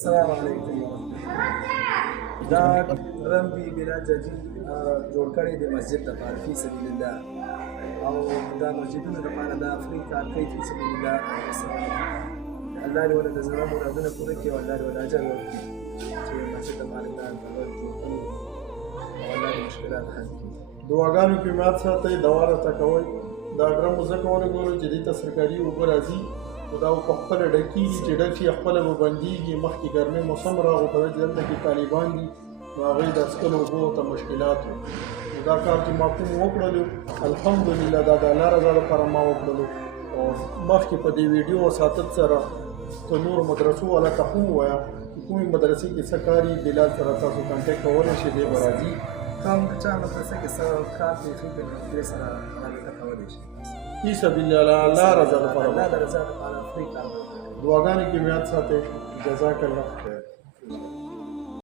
السلام علیکم دا رمبي بلال جاجي جوړ کړی د مسجد لپاره فی سبیل الله او دا مسجدونو لپاره دا فری کار کوي فی سبیل الله الله دې ورته د زړه مرادونه پوره کړي او الله دې ورته اجر ورکړي چې مسجد لپاره دا جوړ کړي او الله دې مشکلات حل کړي. دعاګانو کې مات ساتئ، دوا راته کوئ. دا ډرم ځکه ورګورئ چې دې ته سرکاري اوبه راځي نو دا په خپله ډکېږي چې ډک شي خپله به بندېږي. مخکې ګرمۍ موسم راغوټوي چې دلته کې طالبان دي نو هغوی د څښلو اوبو ته مشکلات وو. نو دا کار چې ما کوم وکړلو الحمدلله دا د الله رضا لپاره ما وکړلو. او مخکې په دې ویډیو وساتت سره که نور مدرسو والا ته هم ووایه چې کومې مدرسې کې څه کار وي بلال سره تاسو کانټیکټ کولی شئ، دی به راځي. کوم چا مدرسه کې څه کار پېښې کوي نو دې سره رابطه کولی شي. فی سبیل الله الله رضا لپاره الله د رضا لپاره فری کار دعاګانې کې مات ساتئ. جزاک الله خیر.